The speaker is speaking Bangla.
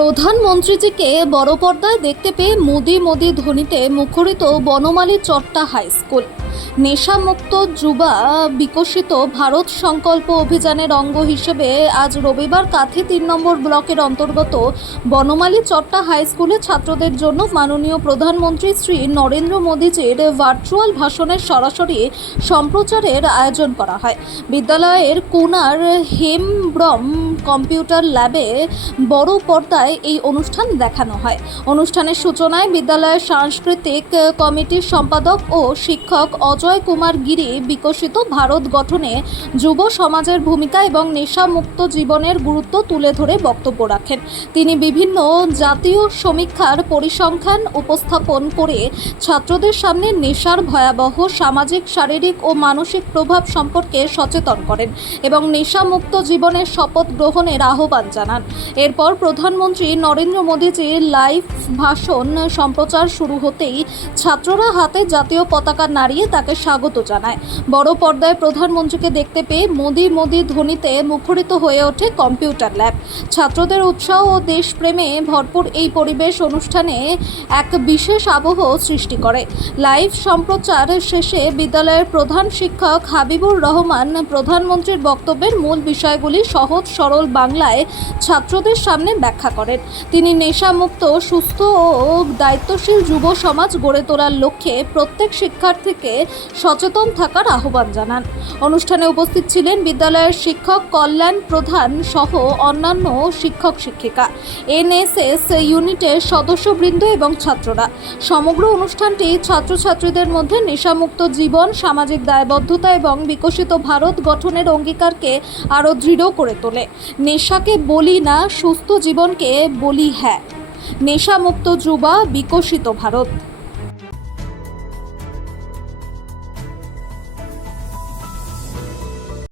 প্রধানমন্ত্রীজিকে বড় পর্দায় দেখতে পেয়ে মোদি মোদি ধ্বনিতে মুখরিত বনমালী চট্টা হাই স্কুল। নেশামুক্ত যুবা বিকশিত ভারত সংকল্প অভিযানের অঙ্গ হিসেবে আজ রবিবার কাঁথি ৩ নম্বর ব্লকের অন্তর্গত বনমালী চট্টা হাই স্কুলে ছাত্রদের জন্য মাননীয় প্রধানমন্ত্রী শ্রী নরেন্দ্র মোদীজির ভার্চুয়াল ভাষণের সরাসরি সম্প্রচারের আয়োজন করা হয়। বিদ্যালয়ের কুনার হেমব্রম কম্পিউটার ল্যাবে বড় পর্দায় এই অনুষ্ঠান দেখানো হয়। অনুষ্ঠানের সূচনায় বিদ্যালয়ের সাংস্কৃতিক কমিটির সম্পাদক ও শিক্ষক অজয় কুমার গিরি বিকশিত ভারত গঠনে যুব সমাজের ভূমিকা এবং নেশামুক্ত জীবনের গুরুত্ব তুলে ধরে বক্তব্য রাখেন। তিনি বিভিন্ন জাতীয় সমীক্ষার পরিসংখ্যান উপস্থাপন করে ছাত্রদের সামনে নেশার ভয়াবহ সামাজিক, শারীরিক ও মানসিক প্রভাব সম্পর্কে সচেতন করেন এবং নেশামুক্ত জীবনের শপথ গ্রহণের আহ্বান জানান। এরপর প্রধানমন্ত্রী নরেন্দ্র মোদীজির লাইভ ভাষণ সম্প্রচার শুরু হতেই ছাত্ররা হাতে জাতীয় পতাকা নাড়িয়ে তাকে স্বাগত জানায়। বড় পর্দায় প্রধানমন্ত্রীকে দেখতে পেয়ে মোদি মোদি ধ্বনিতে মুখরিত হয়ে ওঠে কম্পিউটার ল্যাব। ছাত্রদের উৎসাহ ও দেশপ্রেমে ভরপুর এই পরিবেশ অনুষ্ঠানে এক বিশেষ আবহ সৃষ্টি করে। লাইভ সম্প্রচার শেষে বিদ্যালয়ের প্রধান শিক্ষক হাবিবুর রহমান প্রধানমন্ত্রীর বক্তব্যের মূল বিষয়গুলি সহজ সরল বাংলায় ছাত্রদের সামনে ব্যাখ্যা করেন। তিনি নেশামুক্ত, সুস্থ ও দায়িত্বশীল যুব সমাজ গড়ে তোলার লক্ষ্যে প্রত্যেক শিক্ষার্থীকে সচেতন থাকার আহ্বান জানান। অনুষ্ঠানে উপস্থিত ছিলেন বিদ্যালয়ের শিক্ষক কল্যাণ প্রধান সহ অন্যান্য শিক্ষক শিক্ষিকা, এনএসএস ইউনিটের সদস্যবৃন্দ এবং ছাত্ররা। সমগ্র অনুষ্ঠানটি ছাত্রছাত্রীদের মধ্যে নেশামুক্ত জীবন, সামাজিক দায়বদ্ধতা এবং বিকশিত ভারত গঠনের অঙ্গীকারকে আরও দৃঢ় করে তোলে। নেশাকে বলি না, সুস্থ জীবনকে বলি হ্যাঁ। নেশামুক্ত যুবা বিকশিত ভারত।